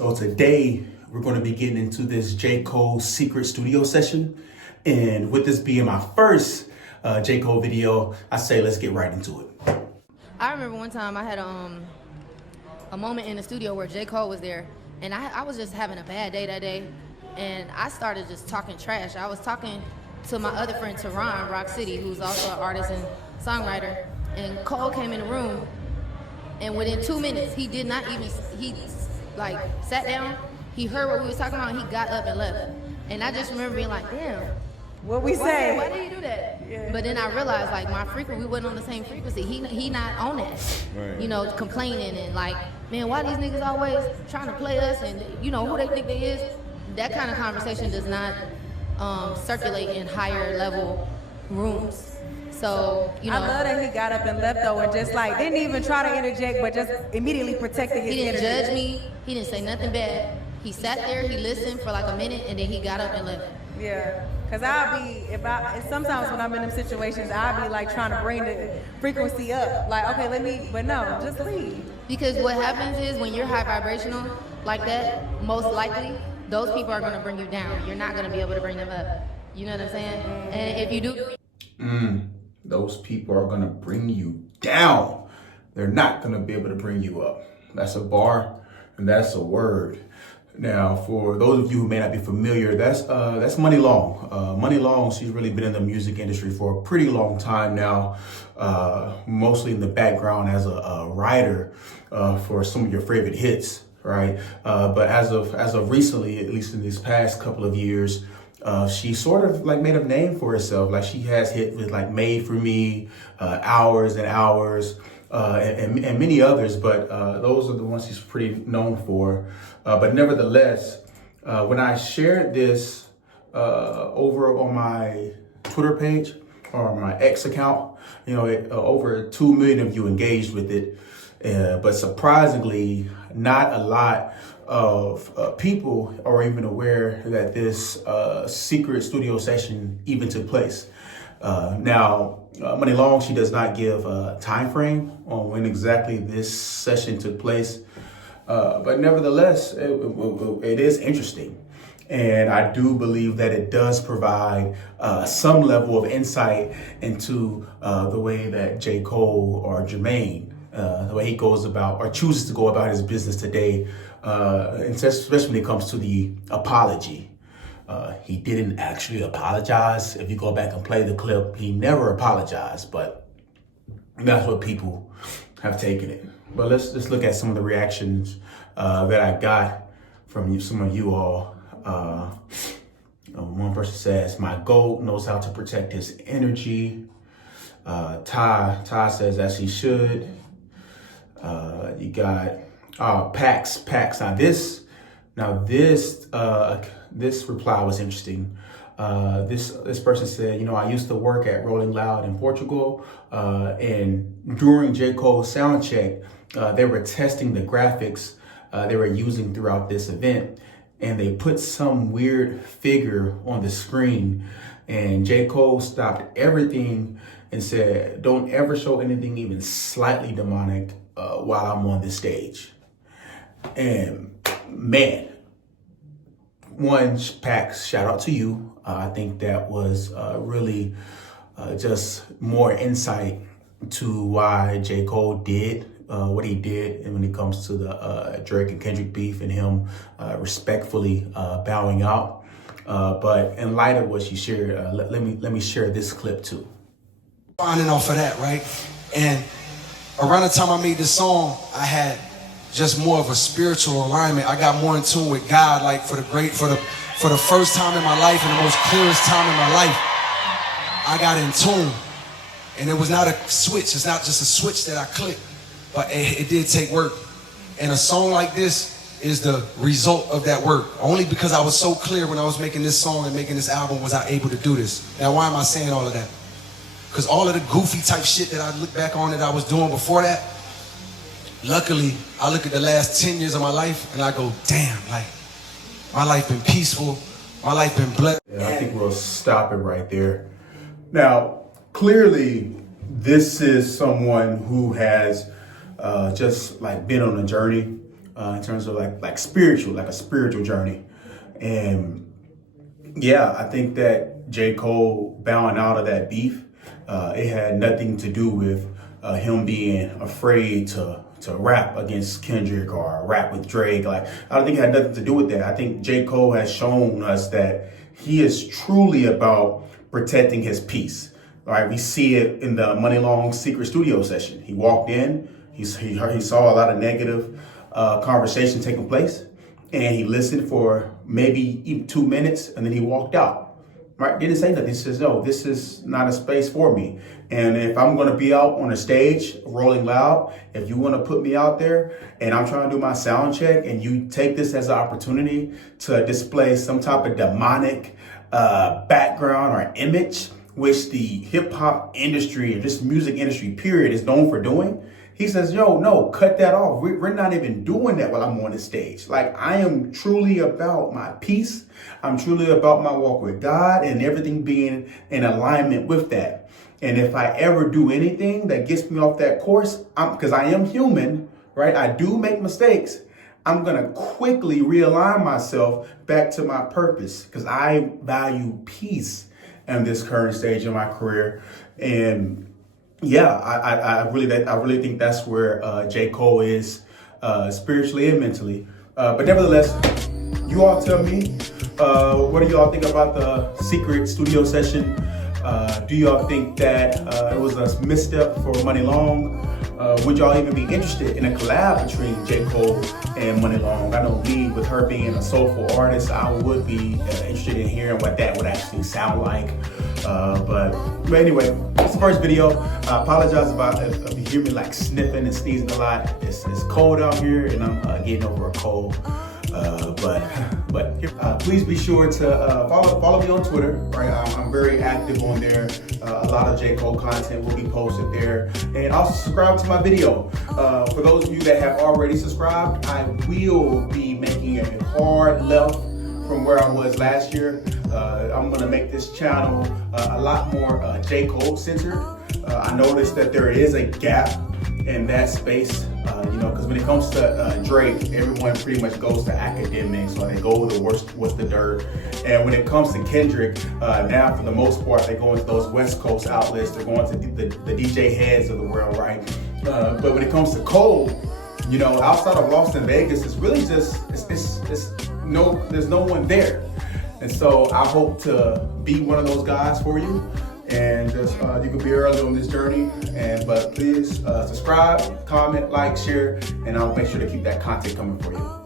So today we're going to be getting into this J. Cole secret studio session. And with this being my first J. Cole video, I say let's get right into it. I remember one time I had a moment in the studio where J. Cole was there, and I was just having a bad day that day, and I started just talking trash. I was talking to my other friend, Teron, Rock City, who's also an artist and songwriter, and Cole came in the room, and within 2 minutes, he did not even, he like sat down, he heard what we was talking about, and he got up and left. And I just remember being like, damn. What we say? Why did he do that? Yeah. But then I realized, like, my frequency, we wasn't on the same frequency. He not on that. Right. You know, complaining and like, man, why these niggas always trying to play us and you know who they think they is? That kind of conversation does not circulate in higher level rooms. So, you know. I love that he got up and left though, and just like didn't even try to interject, but just immediately protected his He didn't energy. judge me. He didn't say nothing bad. He sat there, he listened for like a minute, and then he got up and left. Yeah, cause sometimes when I'm in them situations, I'll be like trying to bring the frequency up, like okay, but no, just leave. Because what happens is when you're high vibrational like that, most likely those people are gonna bring you down. You're not gonna be able to bring them up. You know what I'm saying? And if you do, Those people are going to bring you down. They're not going to be able to bring you up. That's a bar and that's a word. Now, for those of you who may not be familiar, that's Muni Long. Muni Long, she's really been in the music industry for a pretty long time now, mostly in the background as a writer for some of your favorite hits, right? But as of recently, at least in these past couple of years, she sort of like made a name for herself. Like she has hit with like Made for Me, Hours and Hours, and many others, but those are the ones she's pretty known for. But nevertheless, when I shared this over on my Twitter page or my X account, you know, over 2 million of you engaged with it. But surprisingly, not a lot of people are even aware that this secret studio session even took place. Now, Muni Long, she does not give a time frame on when exactly this session took place. But nevertheless, it is interesting. And I do believe that it does provide some level of insight into the way that J. Cole or Jermaine, the way he goes about or chooses to go about his business today, and especially when it comes to the apology. He didn't actually apologize. If you go back and play the clip, he never apologized, but that's what people have taken it. But let's look at some of the reactions that I got from some of you all. One person says, my GOAT knows how to protect his energy. Ty says, as he should. You got Pax. Now this reply was interesting. This person said, you know, I used to work at Rolling Loud in Portugal, and during J. Cole's sound check, they were testing the graphics they were using throughout this event, and they put some weird figure on the screen, and J. Cole stopped everything and said, don't ever show anything even slightly demonic while I'm on this stage. And man, Pax, shout out to you. I think that was really just more insight to why J. Cole did what he did, and when it comes to the Drake and Kendrick beef and him respectfully bowing out. But in light of what she shared, let me share this clip too. Finding off of that, right? And around the time I made this song, I had just more of a spiritual alignment. I got more in tune with God, like for the first time in my life and the most clearest time in my life, I got in tune. And it was not a switch. It's not just a switch that I clicked, but it did take work. And a song like this is the result of that work. Only because I was so clear when I was making this song and making this album was I able to do this. Now, why am I saying all of that? Because all of the goofy type shit that I look back on that I was doing before that, luckily, I look at the last 10 years of my life and I go, damn, like, my life been peaceful, my life been blessed. Yeah, I think we'll stop it right there. Now, clearly, this is someone who has just like been on a journey. in terms of like spiritual, like a spiritual journey. And yeah, I think that J. Cole bowing out of that beef, it had nothing to do with him being afraid to rap against Kendrick or rap with Drake. Like, I don't think it had nothing to do with that. I think J. Cole has shown us that he is truly about protecting his peace. All right, we see it in the Muni Long secret studio session. He walked in, he saw a lot of negative conversation taking place, and he listened for maybe even 2 minutes, and then he walked out. Right? Didn't say nothing. He says, no, this is not a space for me. And if I'm going to be out on a stage rolling loud, if you want to put me out there and I'm trying to do my sound check and you take this as an opportunity to display some type of demonic background or image, which the hip hop industry or just music industry period is known for doing, he says, yo, no, cut that off. We're not even doing that while I'm on the stage. Like, I am truly about my peace. I'm truly about my walk with God and everything being in alignment with that. And if I ever do anything that gets me off that course, because I am human, right? I do make mistakes. I'm going to quickly realign myself back to my purpose because I value peace in this current stage of my career. And yeah, I really think that's where J. Cole is spiritually and mentally. But nevertheless, you all tell me, what do y'all think about the secret studio session? Do y'all think that it was a misstep for Muni Long? Would y'all even be interested in a collab between J. Cole and Muni Long? I know me, with her being a soulful artist, I would be interested in hearing what that would actually sound like. But anyway, it's the first video. I apologize about if you hear me like sniffing and sneezing a lot. It's cold out here and I'm getting over a cold. But please be sure to follow me on Twitter. Right, I'm very active on there. A lot of J. Cole content will be posted there, and also subscribe to my video. For those of you that have already subscribed, I will be making a hard left from where I was last year. I'm gonna make this channel a lot more J. Cole centered. I noticed that there is a gap in that space, because when it comes to Drake, everyone pretty much goes to academics, or they go to what's the dirt. And when it comes to Kendrick, now for the most part, they go into those West Coast outlets. They're going to the DJ heads of the world, right? But when it comes to Cole, outside of Las Vegas, it's really just there's no one there. And so I hope to be one of those guys for you. And just you can be early on this journey. But please subscribe, comment, like, share, and I'll make sure to keep that content coming for you.